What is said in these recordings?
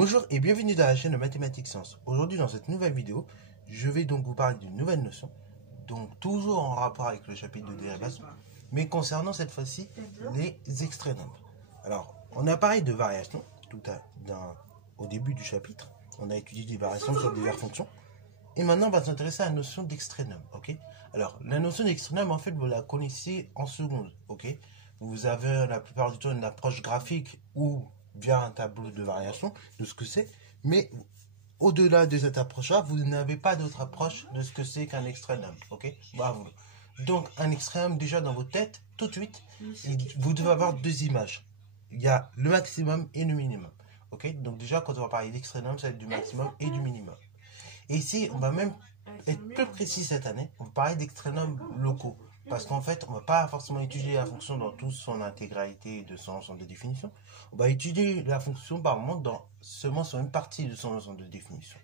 Bonjour et bienvenue dans la chaîne de Mathématiques Sciences. Aujourd'hui dans cette nouvelle vidéo, je vais donc vous parler d'une nouvelle notion, donc toujours en rapport avec le chapitre de dérivation, mais concernant cette fois-ci les extraits nombres. Alors, on a parlé de variations au début du chapitre, on a étudié des variations sur diverses fonctions, et maintenant on va s'intéresser à la notion d'extrait nombre, ok? Alors, la notion d'extrait nombre, en fait, vous la connaissez en seconde, ok? Vous avez la plupart du temps une approche graphique ou via un tableau de variation de ce que c'est, mais au-delà de cette approche-là, vous n'avez pas d'autre approche de ce que c'est qu'un extrait nombre, ok? Bravo. Donc, un extrait nombre, déjà dans votre tête, tout de suite, vous devez avoir deux images. Il y a le maximum et le minimum, ok? Donc déjà, quand on va parler d'extrait nombre, ça va être du maximum et du minimum. Et ici, on va même être plus précis cette année, on va parler d'extrait nombres locaux. Parce qu'en fait, on ne va pas forcément étudier la fonction dans toute son intégralité de son ensemble de définition. On va étudier la fonction par moment seulement sur une partie de son ensemble de définition.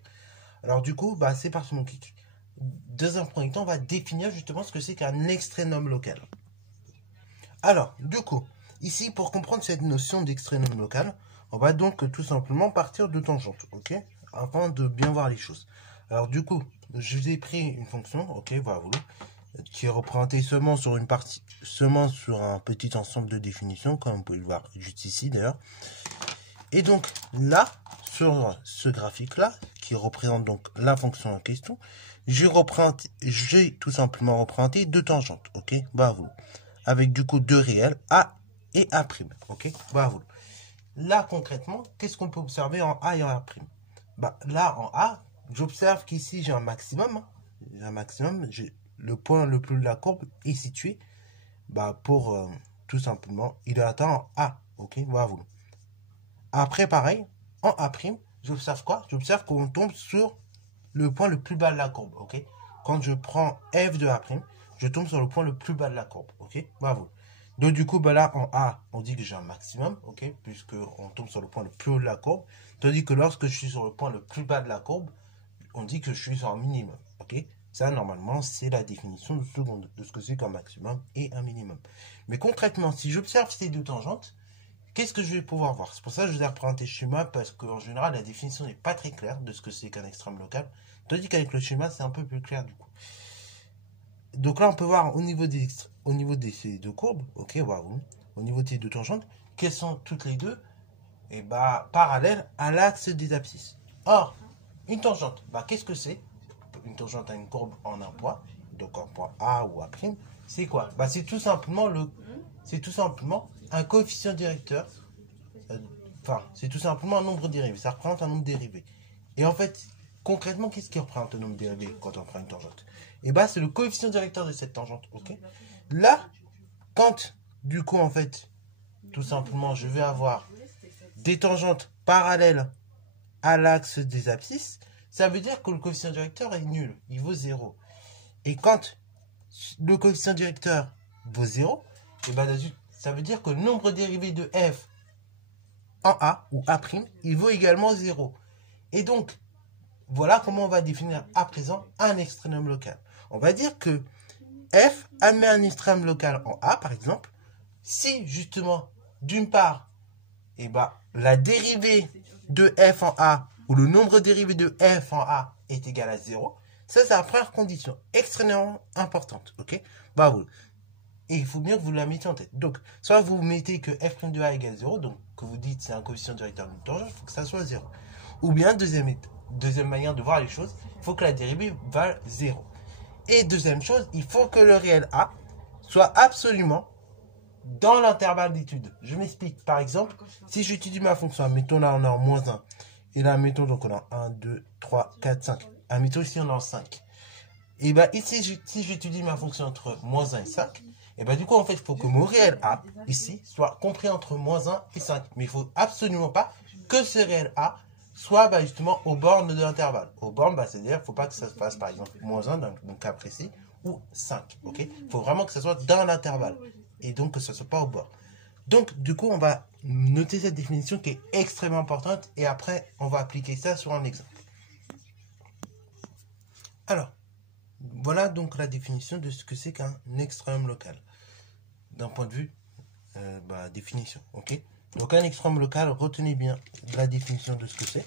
Alors du coup, c'est parti mon kiki. Dans un premier temps, on va définir justement ce que c'est qu'un extrait nombre local. Alors, du coup, ici, pour comprendre cette notion d'extrait nombre local, on va donc tout simplement partir de tangente, ok? Afin de bien voir les choses. Alors du coup, je vous ai pris une fonction, ok, voilà, qui est représentée seulement sur une partie, seulement sur un petit ensemble de définitions, comme vous pouvez le voir juste ici d'ailleurs. Et donc là, sur ce graphique-là, qui représente donc la fonction en question, j'ai tout simplement représenté deux tangentes, ok, bravo. Avec du coup deux réels, A et A', ok, bravo. Là concrètement, qu'est-ce qu'on peut observer en A et en A'? Là en A, j'observe qu'ici j'ai un maximum, le point le plus de la courbe est situé pour tout simplement, il est atteint en A, ok, bravo. Après pareil, en A', j'observe quoi? J'observe qu'on tombe sur le point le plus bas de la courbe, ok. Quand je prends f de A', je tombe sur le point le plus bas de la courbe, ok, bravo. Donc du coup, là en A, on dit que j'ai un maximum, ok, puisque on tombe sur le point le plus haut de la courbe, tandis que lorsque je suis sur le point le plus bas de la courbe, on dit que je suis sur un minimum, ok. Ça, normalement, c'est la définition de seconde, de ce que c'est qu'un maximum et un minimum. Mais concrètement, si j'observe ces deux tangentes, qu'est-ce que je vais pouvoir voir? C'est pour ça que je vous ai représenté le schéma, parce qu'en général, la définition n'est pas très claire de ce que c'est qu'un extrême local, tandis qu'avec le schéma, c'est un peu plus clair du coup. Donc là, on peut voir au niveau de ces deux courbes, ok, au niveau de ces deux tangentes, quelles sont toutes les deux parallèles à l'axe des abscisses. Or, une tangente, qu'est-ce que c'est? Une tangente à une courbe en un point, donc en point A ou A', c'est quoi? C'est tout simplement un coefficient directeur, c'est tout simplement un nombre dérivé, ça représente un nombre dérivé. Et en fait, concrètement, qu'est-ce qui représente un nombre dérivé quand on prend une tangente? C'est le coefficient directeur de cette tangente, ok? Là, quand, du coup, en fait, tout simplement, je vais avoir des tangentes parallèles à l'axe des abscisses, ça veut dire que le coefficient directeur est nul, il vaut 0. Et quand le coefficient directeur vaut 0, ça veut dire que le nombre dérivé de f en A ou A', il vaut également 0. Et donc, voilà comment on va définir à présent un extrait nombre local. On va dire que f admet un extrême local en A, par exemple, si justement, d'une part, la dérivée de f en A ou le nombre dérivé de f en A est égal à 0, ça c'est la première condition extrêmement importante, ok? Et il faut bien que vous la mettiez en tête. Donc, soit vous mettez que f' de A égale 0, donc que vous dites c'est un coefficient directeur d'une tangente, il faut que ça soit 0. Ou bien, deuxième manière de voir les choses, il faut que la dérivée vale 0. Et deuxième chose, il faut que le réel A soit absolument dans l'intervalle d'étude. Je m'explique. Par exemple, si j'étudie ma fonction, mettons là on est en moins 1, et là mettons donc on a 1, 2, 3, 4, 5. Admettons ici on est en 5. Et ici, si j'étudie ma fonction entre moins 1 et 5, du coup en fait il faut que mon réel A, ici, soit compris entre moins 1 et 5. Mais il ne faut absolument pas que ce réel A soit justement aux bornes de l'intervalle. Aux bornes, c'est-à-dire qu'il ne faut pas que ça se fasse par exemple moins 1 dans mon cas précis, ou 5, ok? Il faut vraiment que ça soit dans l'intervalle, et donc que ce ne soit pas au bord. Donc, du coup, on va noter cette définition qui est extrêmement importante, et après, on va appliquer ça sur un exemple. Alors, voilà donc la définition de ce que c'est qu'un extrême local, d'un point de vue définition, ok? Donc un extrême local, retenez bien la définition de ce que c'est.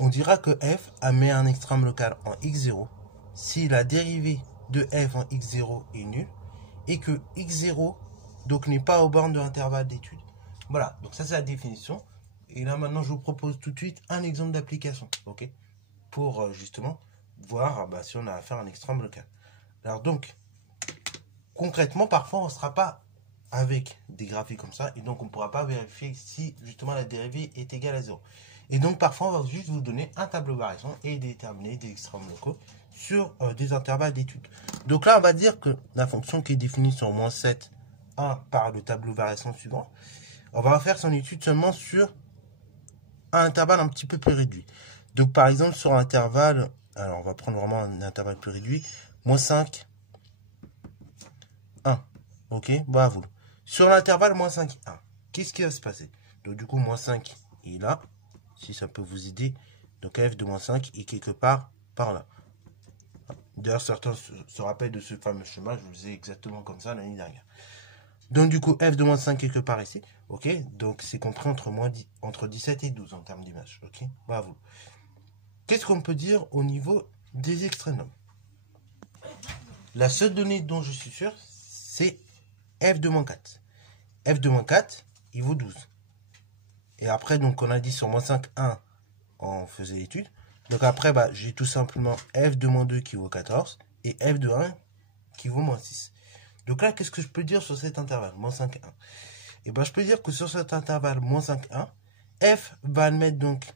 On dira que f admet un extrême local en x0 si la dérivée de f en x0 est nulle et que x0 donc n'est pas aux bornes de l'intervalle d'étude. Voilà, donc ça c'est la définition. Et là maintenant je vous propose tout de suite un exemple d'application, ok, pour justement voir si on a affaire à un extrême local. Alors donc, concrètement, parfois on ne sera pas avec des graphiques comme ça, et donc on ne pourra pas vérifier si justement la dérivée est égale à 0. Et donc parfois on va juste vous donner un tableau de variation et déterminer des extrêmes locaux sur des intervalles d'étude. Donc là on va dire que la fonction qui est définie sur moins 7, 1 par le tableau de variation suivant, on va faire son étude seulement sur un intervalle un petit peu plus réduit. Donc par exemple sur un intervalle, alors on va prendre vraiment un intervalle plus réduit, moins 5, 1. Ok, bravo. Sur l'intervalle moins 5, 1, qu'est-ce qui va se passer? Donc du coup moins 5 est là, si ça peut vous aider. Donc f de moins 5 est quelque part par là. D'ailleurs certains se rappellent de ce fameux schéma, je vous le disais exactement comme ça l'année dernière. Donc du coup f de moins 5 quelque part ici, ok, donc c'est compris entre 17 et 12 en termes d'image, ok, bravo. Qu'est-ce qu'on peut dire au niveau des extrémums? La seule donnée dont je suis sûr, c'est f de moins 4. f de moins 4, il vaut 12. Et après, donc on a dit sur moins 5, 1, on faisait l'étude. Donc après, j'ai tout simplement f de moins 2 qui vaut 14 et f de 1 qui vaut moins 6. Donc là, qu'est-ce que je peux dire sur cet intervalle, moins 5, 1? Et je peux dire que sur cet intervalle, moins 5, 1, f va admettre donc...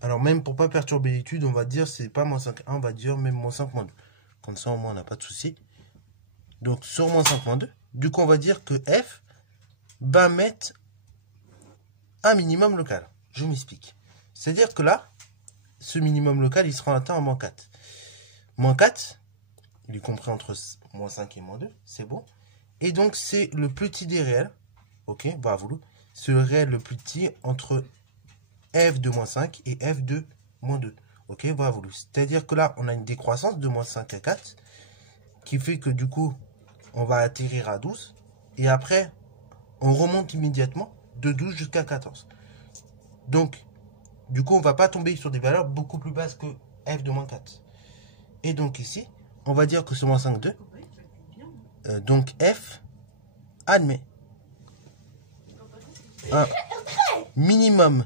Alors même pour pas perturber l'étude, on va dire, c'est pas moins 5, 1, on va dire même moins 5, moins 2. Comme ça, au moins, on n'a pas de souci. Donc sur moins 5, moins 2, du coup, on va dire que f va mettre un minimum local. Je m'explique. C'est-à-dire que là, ce minimum local, il sera atteint en moins 4. Moins 4, il est compris entre moins 5 et moins 2, c'est bon. Et donc, c'est le petit des réels, ok, bravo, c'est le réel le plus petit entre f de moins 5 et f de moins 2, ok, bravo. C'est-à-dire que là, on a une décroissance de moins 5 à 4, qui fait que du coup, on va atterrir à 12, et après, on remonte immédiatement de 12 jusqu'à 14. Donc, du coup, on ne va pas tomber sur des valeurs beaucoup plus basses que f de moins 4. Et donc ici, on va dire que ce moins 5, 2, donc f admet un minimum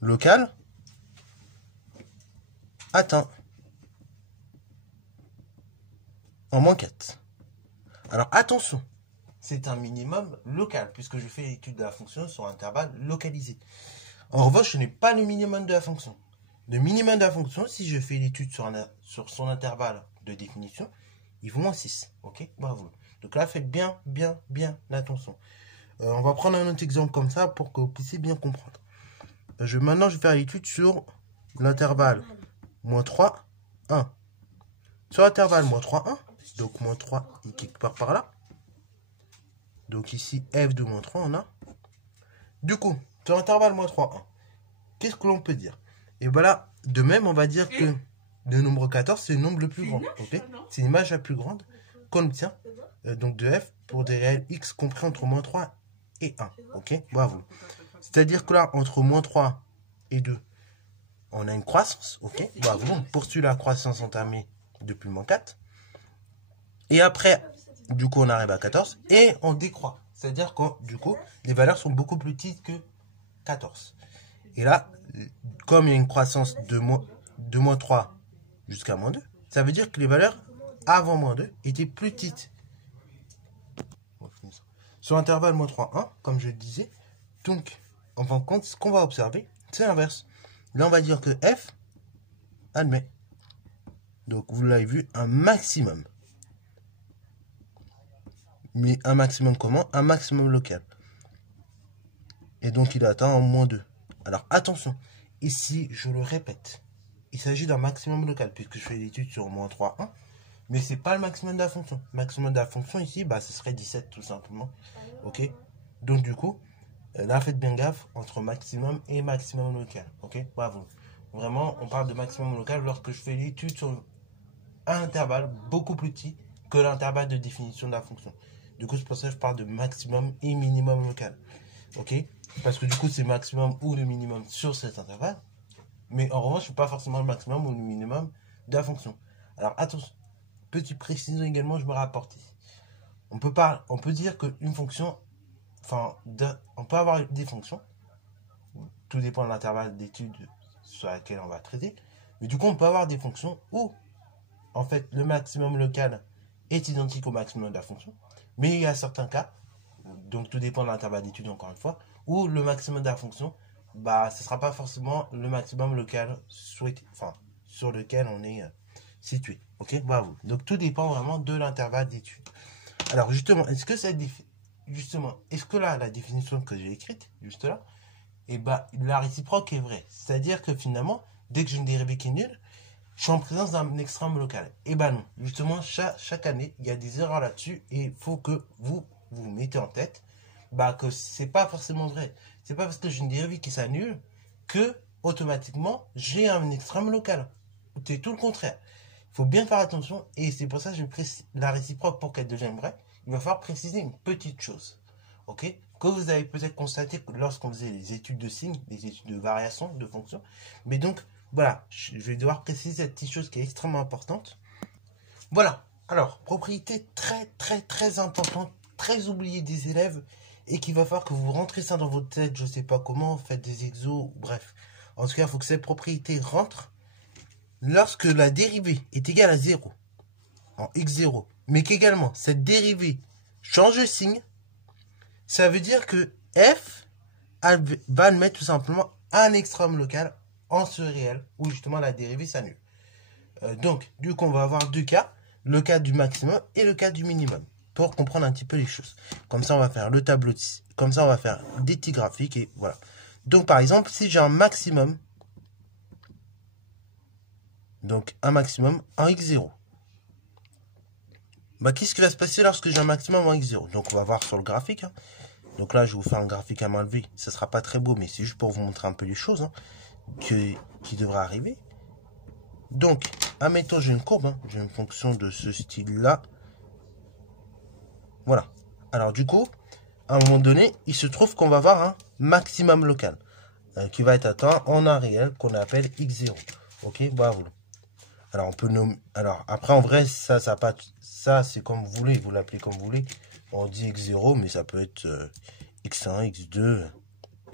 local atteint en moins 4. Alors attention, c'est un minimum local, puisque je fais l'étude de la fonction sur un intervalle localisé. En revanche, ce n'est pas le minimum de la fonction. Le minimum de la fonction, si je fais l'étude sur son intervalle de définition, il vaut moins 6. Ok, bravo. Donc là, faites bien attention. On va prendre un autre exemple comme ça pour que vous puissiez bien comprendre. Maintenant, je vais faire l'étude sur l'intervalle moins 3, 1. Sur l'intervalle moins 3, 1, donc moins 3 est quelque part par là. Donc ici, f de moins 3, on a. Du coup, sur l'intervalle moins 3, 1, qu'est-ce que l'on peut dire? Et voilà, de même, on va dire que le nombre 14, c'est le nombre le plus grand. Okay, c'est l'image la plus grande qu'on obtient donc de f pour des réels x compris entre moins 3 et 1. Ok, bravo. C'est-à-dire que là, entre moins 3 et 2, on a une croissance. Ok, bravo. On poursuit la croissance entamée depuis moins 4. Et après, du coup, on arrive à 14 et on décroît. C'est-à-dire que, du coup, les valeurs sont beaucoup plus petites que 14. Et là, comme il y a une croissance de moins 3 jusqu'à moins 2, ça veut dire que les valeurs avant moins 2 étaient plus petites. Sur l'intervalle moins 3, 1, comme je le disais, donc, en fin de compte, ce qu'on va observer, c'est l'inverse. Là, on va dire que f admet. Donc, vous l'avez vu, un maximum. Mais un maximum comment? Un maximum local. Et donc, il atteint en moins 2. Alors, attention. Ici, je le répète, il s'agit d'un maximum local, puisque je fais l'étude sur moins 3, 1. Mais ce n'est pas le maximum de la fonction. Le maximum de la fonction, ici, ce serait 17, tout simplement. Ok? Donc, du coup, là, faites bien gaffe entre maximum et maximum local. Ok? Bravo. Vraiment, on parle de maximum local lorsque je fais l'étude sur un intervalle beaucoup plus petit que l'intervalle de définition de la fonction. Du coup, c'est pour ça que je parle de maximum et minimum local. Ok? Parce que du coup, c'est maximum ou le minimum sur cet intervalle. Mais en revanche, c'est pas forcément le maximum ou le minimum de la fonction. Alors, attention. Petite précision également, je me rapporte ici. On peut dire qu'une fonction, on peut avoir des fonctions. Tout dépend de l'intervalle d'étude sur laquelle on va traiter. Mais du coup, on peut avoir des fonctions où, en fait, le maximum local est identique au maximum de la fonction. Mais il y a certains cas, donc tout dépend de l'intervalle d'étude encore une fois, où le maximum de la fonction, ce ne sera pas forcément le maximum local sur lequel on est situé. Ok, bravo. Donc tout dépend vraiment de l'intervalle d'étude. Alors justement, est-ce que là, la définition que j'ai écrite, juste là, la réciproque est vraie. C'est-à-dire que finalement, dès que j'ai une dérivée qui est nulle, je suis en présence d'un extrême local. Non. Justement, chaque année, il y a des erreurs là-dessus et il faut que vous mettez en tête que c'est pas forcément vrai. C'est pas parce que j'ai une dérivée qui s'annule que automatiquement j'ai un extrême local. C'est tout le contraire. Il faut bien faire attention et c'est pour ça que la réciproque, pour qu'elle devienne vraie, il va falloir préciser une petite chose. Ok? Que vous avez peut-être constaté lorsqu'on faisait les études de signes, les études de variation, de fonctions. Mais donc, voilà, je vais devoir préciser cette petite chose qui est extrêmement importante. Voilà. Alors, propriété très, très, très importante, très oubliée des élèves et qu'il va falloir que vous rentrez ça dans votre tête, je sais pas comment, faites des exos, bref. En tout cas, il faut que cette propriété rentre lorsque la dérivée est égale à 0 en x0, mais qu'également cette dérivée change de signe, ça veut dire que f va admettre tout simplement un extrême local en ce réel où justement la dérivée s'annule. Donc, du coup, on va avoir deux cas, le cas du maximum et le cas du minimum, pour comprendre un petit peu les choses. Comme ça, on va faire le tableau, comme ça, on va faire des petits graphiques et voilà. Donc, par exemple, si j'ai un maximum, donc un maximum en x0, qu'est-ce qui va se passer lorsque j'ai un maximum en x0? Donc, on va voir sur le graphique. Donc là, je vous fais un graphique à main levée. Ça sera pas très beau, mais c'est juste pour vous montrer un peu les choses qui devraient arriver. Donc, admettons, j'ai une courbe, j'ai une fonction de ce style-là. Voilà. Alors, du coup, à un moment donné, il se trouve qu'on va avoir un maximum local qui va être atteint en un réel qu'on appelle x0. Ok, bravo. Alors, on peut nommer. Alors, après, en vrai, ça c'est comme vous voulez. Vous l'appelez comme vous voulez. On dit x0, mais ça peut être x1, x2,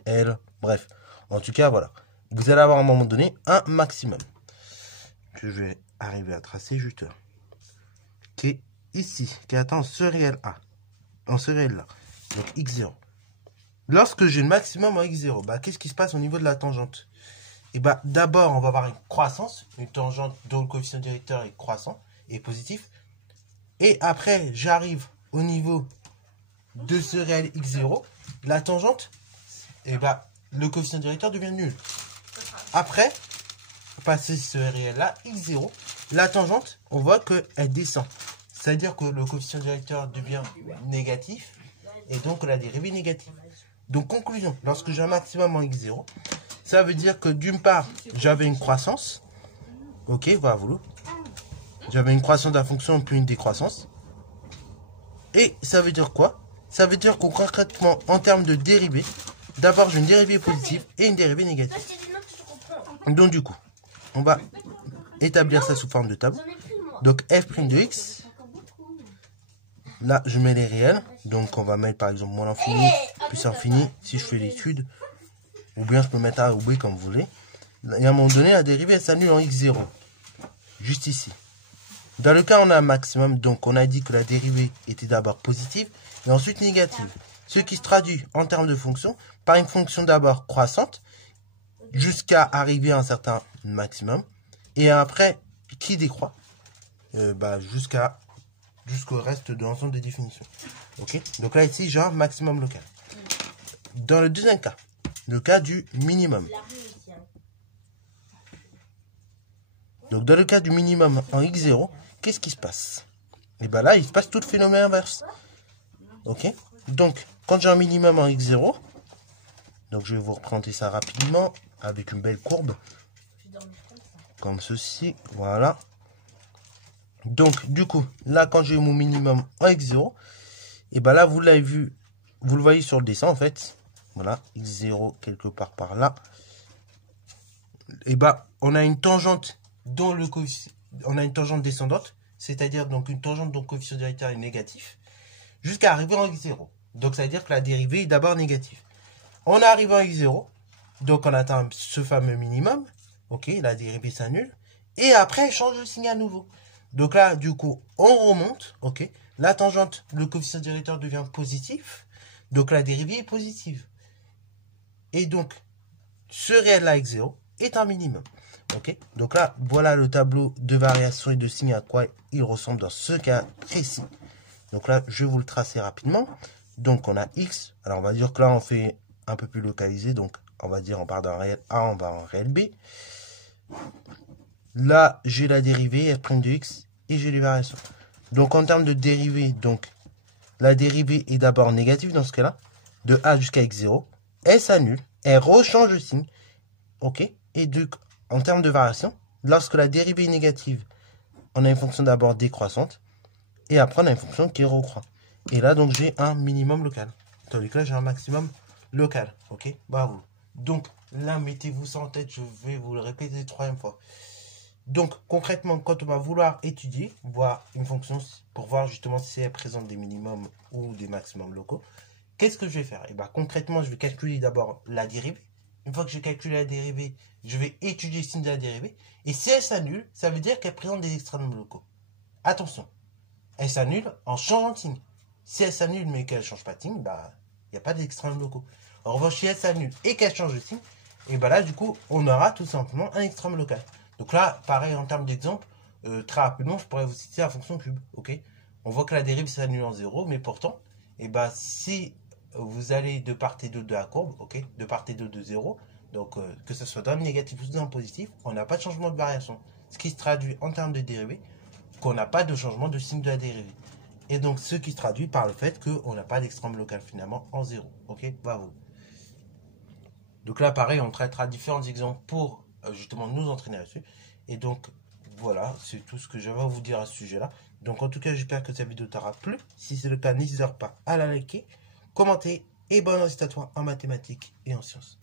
L. Bref. En tout cas, voilà. Vous allez avoir à un moment donné un maximum. Que je vais arriver à tracer juste là. Qui est ici. Qui atteint ce réel A. En ce réel là. Donc x0. Lorsque j'ai le maximum en x0, qu'est-ce qui se passe au niveau de la tangente? Et d'abord, on va avoir une croissance, une tangente dont le coefficient directeur est croissant et positif. Et après, j'arrive au niveau de ce réel x0. La tangente, le coefficient directeur devient nul. Après, passer ce réel-là, x0, la tangente, on voit qu'elle descend. C'est-à-dire que le coefficient directeur devient négatif et donc la dérivée est négative. Donc, conclusion, lorsque j'ai un maximum en x0, ça veut dire que d'une part, j'avais une croissance. Ok, voilà. J'avais une croissance de la fonction puis une décroissance. Et ça veut dire quoi? Ça veut dire que concrètement, en termes de dérivée, d'abord j'ai une dérivée positive et une dérivée négative. Donc du coup, on va établir ça sous forme de tableau. Donc f' de x. Là, je mets les réels. Donc on va mettre par exemple moins l'infini, plus infini, si je fais l'étude. Ou bien je peux mettre A ou B comme vous voulez. Et à un moment donné, la dérivée elle s'annule en x0. Juste ici. Dans le cas où on a un maximum, donc on a dit que la dérivée était d'abord positive et ensuite négative. Ce qui se traduit en termes de fonction par une fonction d'abord croissante jusqu'à arriver à un certain maximum. Et après, qui décroît jusqu'au reste de l'ensemble des définitions. Ok. Donc là, ici, j'ai un maximum local. Dans le deuxième cas, le cas du minimum. Donc, dans le cas du minimum en x0, qu'est-ce qui se passe? Et là, il se passe tout le phénomène inverse. Ok? Donc, quand j'ai un minimum en x0, donc je vais vous représenter ça rapidement avec une belle courbe. Comme ceci. Voilà. Donc, du coup, là, quand j'ai mon minimum en x0, Et ben là, vous l'avez vu, vous le voyez sur le dessin en fait. Voilà, x0 quelque part par là. Et ben on a une tangente dont le coefficient, on a une tangente descendante, c'est-à-dire donc une tangente dont le coefficient directeur est négatif, jusqu'à arriver en x0. Donc ça veut dire que la dérivée est d'abord négative. On arrive en x0, donc on atteint ce fameux minimum. Ok, la dérivée s'annule. Et après, elle change de signe à nouveau. Donc là, du coup, on remonte. Ok, la tangente, le coefficient directeur devient positif. Donc la dérivée est positive. Et donc, ce réel-là, x0, est un minimum. Ok, donc là, voilà le tableau de variation et de signe à quoi il ressemble dans ce cas précis. Donc là, je vais vous le tracer rapidement. Donc on a x. Alors on va dire que là, on fait un peu plus localisé. Donc on va dire on part d'un réel A, on va en réel B. Là, j'ai la dérivée f' de x et j'ai les variations. Donc en termes de dérivée, donc la dérivée est d'abord négative dans ce cas-là, de a jusqu'à x0. Elle s'annule, elle rechange de signe. Ok. Et donc en termes de variation, lorsque la dérivée est négative, on a une fonction d'abord décroissante. Et après, on a une fonction qui recroît. Et là, donc, j'ai un minimum local. Tandis que là, j'ai un maximum local. Ok, bravo. Donc, là, mettez-vous ça en tête. Je vais vous le répéter une troisième fois. Donc, concrètement, quand on va vouloir étudier, voir une fonction pour voir justement si elle présente des minimums ou des maximums locaux, qu'est-ce que je vais faire? Et bien, concrètement, je vais calculer d'abord la dérivée. Une fois que j'ai calculé la dérivée, je vais étudier le signe de la dérivée. Et si elle s'annule, ça veut dire qu'elle présente des extrêmes locaux. Attention, elle s'annule en changeant de signe. Si elle s'annule mais qu'elle ne change pas de signe, bah, il n'y a pas d'extrêmes locaux. En revanche, si elle s'annule et qu'elle change de signe, et bah là, du coup, on aura tout simplement un extrême local. Donc là, pareil, en termes d'exemple, très rapidement, je pourrais vous citer la fonction cube. Ok, on voit que la dérive s'annule en 0, mais pourtant, et bah, si vous allez de part et d'autre de la courbe, ok, de part et d'autre de 0, donc que ce soit dans le négatif ou dans le positif, on n'a pas de changement de variation. Ce qui se traduit en termes de dérivée qu'on n'a pas de changement de signe de la dérivée. Et donc, ce qui se traduit par le fait qu'on n'a pas d'extrême local finalement en 0. Ok, bravo. Donc là, pareil, on traitera différents exemples pour justement nous entraîner là-dessus. Et donc, voilà, c'est tout ce que j'avais à vous dire à ce sujet-là. Donc, en tout cas, j'espère que cette vidéo t'aura plu. Si c'est le cas, n'hésite pas à la liker, commenter et bonne récitation en mathématiques et en sciences.